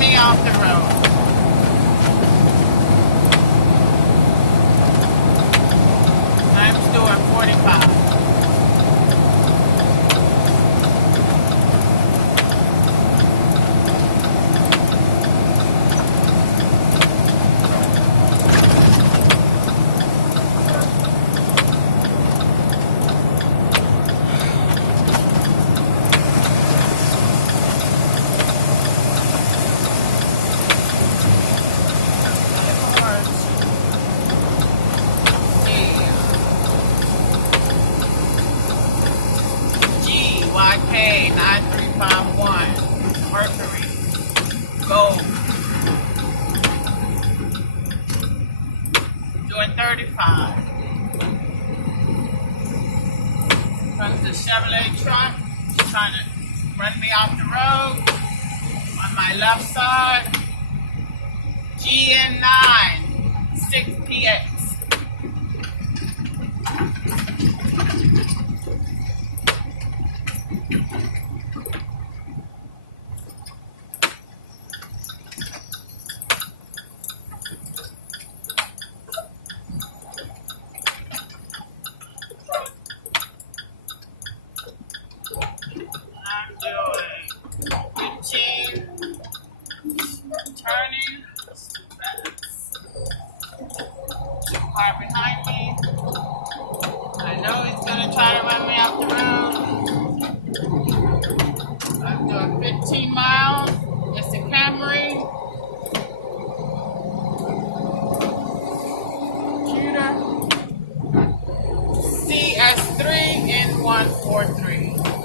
me off the road. I'm doing 45. YK 9351 Mercury Gold doing 35. Comes the Chevrolet truck trying to run me off the road on my left side. GN9 6PX. I'm doing 15 turning. Car behind me. I know he's gonna try to run me off the road. I'm doing 15 miles. It's a Camry. Computer CS3 N143.